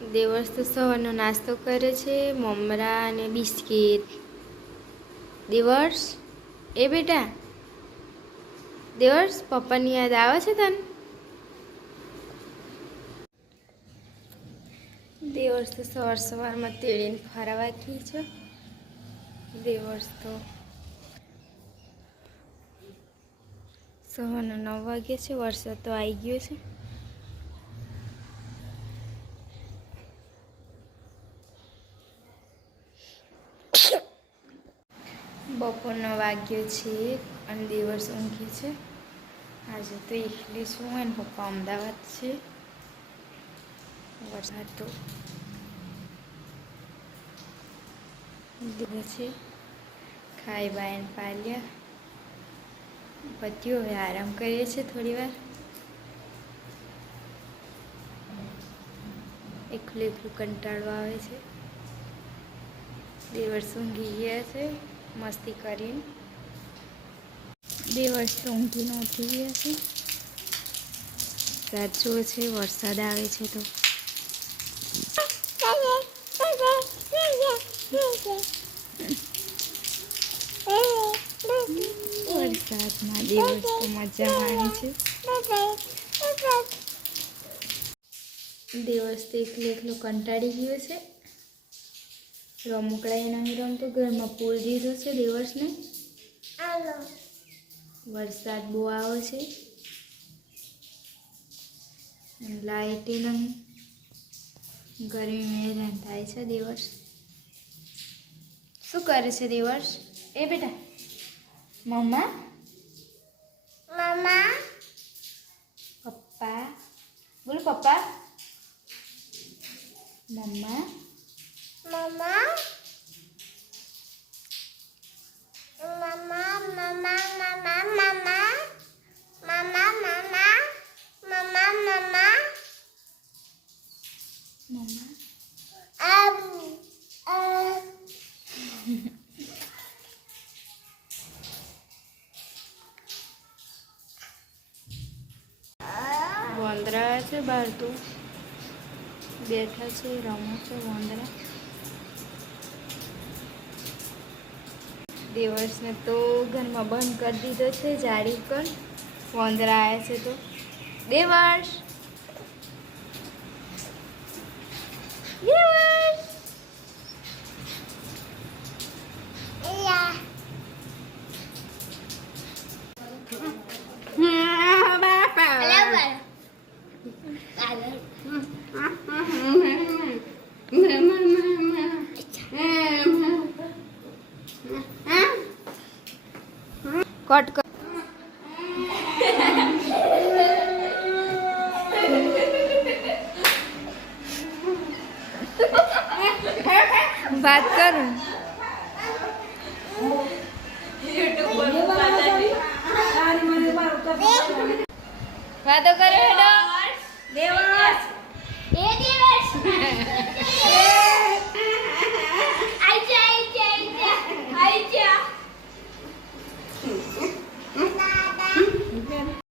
દેવર્ષ તો સવારનો નાસ્તો કરે છે, મમરા અને બિસ્કિટ. દેવર્ષ, એ બેટા દેવર્ષ, પપ્પાની યાદ આવે છે તને? દેવર્ષ તો સવારમાં તેડીને ફરવા ગઈ છે. દેવર્ષ તો સવારના 9 વાગે છે. વરસાદ તો આવી ગયો છે. બપોરનો વાગ્યો છે અને દેવર્ષ ઊંઘે છે. આજે તો એકલી છું અને પપ્પા અમદાવાદ છે. વરસાદ તો છે. ખાઈ બાઈને પાલ્યા પત્યું. હવે આરામ કરીએ છીએ થોડી વાર. એકલું એકલું કંટાળો આવે છે. દેવર્ષ ઊંઘી ગયા છે મસ્તી કરીને. દેવર્ષ તો ઊંઘીને ઉઠી ગયા છે. સાચું છે, વરસાદ આવે છે તો વરસાદમાં દેવર્ષ તો મજા માણે છે. દેવર્ષ તો એકલો કંટાળી ગયો છે. રમકડાએ નહીં રમતો, ઘરમાં પૂર દીધું છે દેવર્ષને. વરસાદ બહુ આવે છે, લાઇટ નહીં. ગરમી હેરાન થાય છે દેવર્ષ. શું કરે છે દેવર્ષ? એ બેટા મમ્મા, મમ્મા, પપ્પા બોલો. પપ્પા, મમ્મા, મમ્મા, મમ્મા, મમ્મા, મમ્મા, મમ્મા, મમ્મા, મમ્મા, મમ્મા, મમ્મા, મમ્મા. વાંદરા છે બહાર તો બેઠા છે, રમે છે વાંદરા. દેવર્ષને તો ઘરમાં બંધ કરી દીધો છે જાળી પર. વાંદરા આવ્યા છે તો દેવર્ષ, દેવર્ષ, કટ કર. વાત કરું. વાતો કરે હેડો. દેવર્ષ, એ દેવર્ષ.